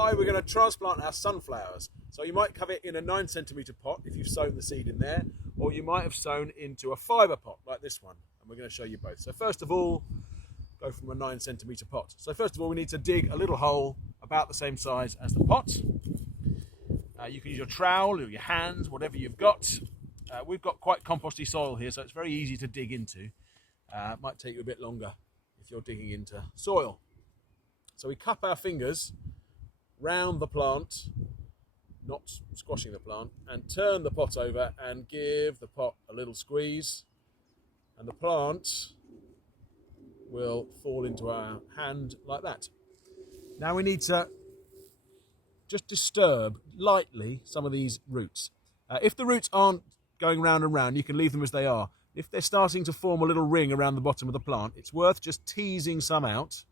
Hi, we're going to transplant our sunflowers. So you might cover it in a 9cm pot if you've sown the seed in there, or you might have sown into a fibre pot like this one. And we're going to show you both. So first of all, go from a 9cm pot. So first of all, we need to dig a little hole about the same size as the pot. You can use your trowel or your hands, whatever you've got. We've got quite composty soil here, so it's very easy to dig into. It might take you a bit longer if you're digging into soil. So we cup our fingers round the plant, not squashing the plant, and turn the pot over and give the pot a little squeeze, and the plant will fall into our hand like that. Now we need to just disturb lightly some of these roots. If the roots aren't going round and round, you can leave them as they are. If they're starting to form a little ring around the bottom of the plant, it's worth just teasing some out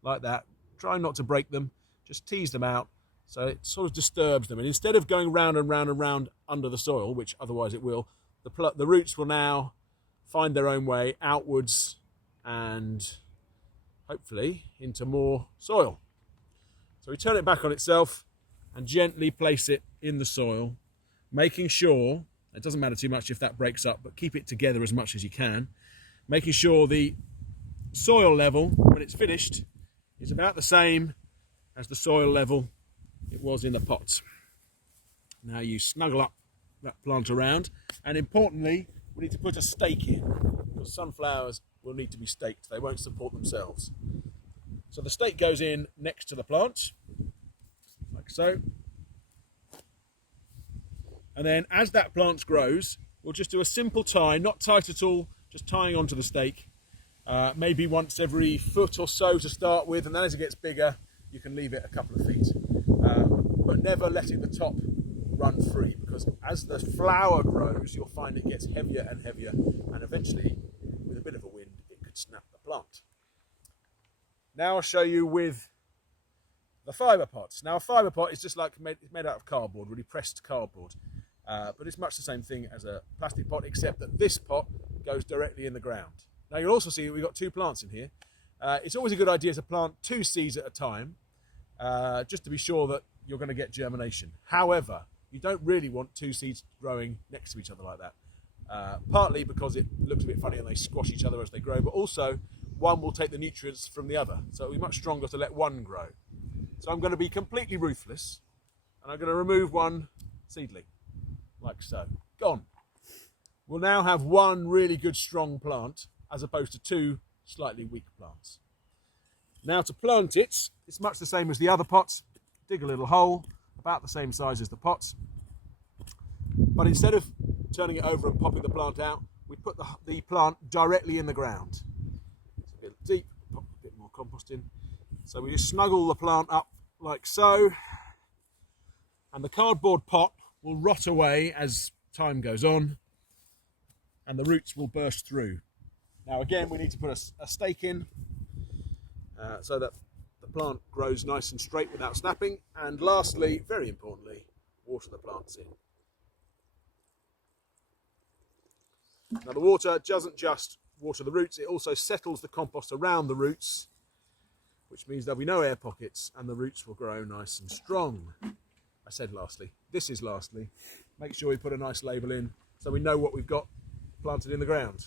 like that. Try not to break them, just tease them out so it sort of disturbs them. And instead of going round and round and round under the soil, which otherwise it will, the roots will now find their own way outwards and hopefully into more soil. So we turn it back on itself and gently place it in the soil, making sure, it doesn't matter too much if that breaks up, but keep it together as much as you can, making sure the soil level, when it's finished, is about the same as the soil level it was in the pot. Now you snuggle up that plant around, and importantly, we need to put a stake in, because sunflowers will need to be staked. They won't support themselves. So the stake goes in next to the plant, like so. And then as that plant grows, we'll just do a simple tie, not tight at all, just tying onto the stake. Maybe once every foot or so to start with, and then as it gets bigger, you can leave it a couple of feet. But never letting the top run free, because as the flower grows, you'll find it gets heavier and heavier, and eventually, with a bit of a wind, it could snap the plant. Now I'll show you with the fibre pots. Now a fibre pot is just like made out of cardboard, really pressed cardboard. But it's much the same thing as a plastic pot, except that this pot goes directly in the ground. Now you'll also see we've got two plants in here. It's always a good idea to plant 2 seeds at a time, just to be sure that you're going to get germination. However, you don't really want 2 seeds growing next to each other like that. Partly because it looks a bit funny and they squash each other as they grow, but also one will take the nutrients from the other. So it'll be much stronger to let one grow. So I'm going to be completely ruthless, and I'm going to remove one seedling, like so. Gone. We'll now have one really good strong plant, as opposed to 2 slightly weak plants. Now to plant it, it's much the same as the other pots. Dig a little hole, about the same size as the pots. But instead of turning it over and popping the plant out, we put the plant directly in the ground. It's a bit deep, pop a bit more compost in. So we just snuggle the plant up like so, and the cardboard pot will rot away as time goes on, and the roots will burst through. Now again, we need to put a stake in so that the plant grows nice and straight without snapping. And lastly, very importantly, water the plants in. Now the water doesn't just water the roots, it also settles the compost around the roots, which means there'll be no air pockets and the roots will grow nice and strong. I said lastly, this is lastly. Make sure we put a nice label in so we know what we've got planted in the ground.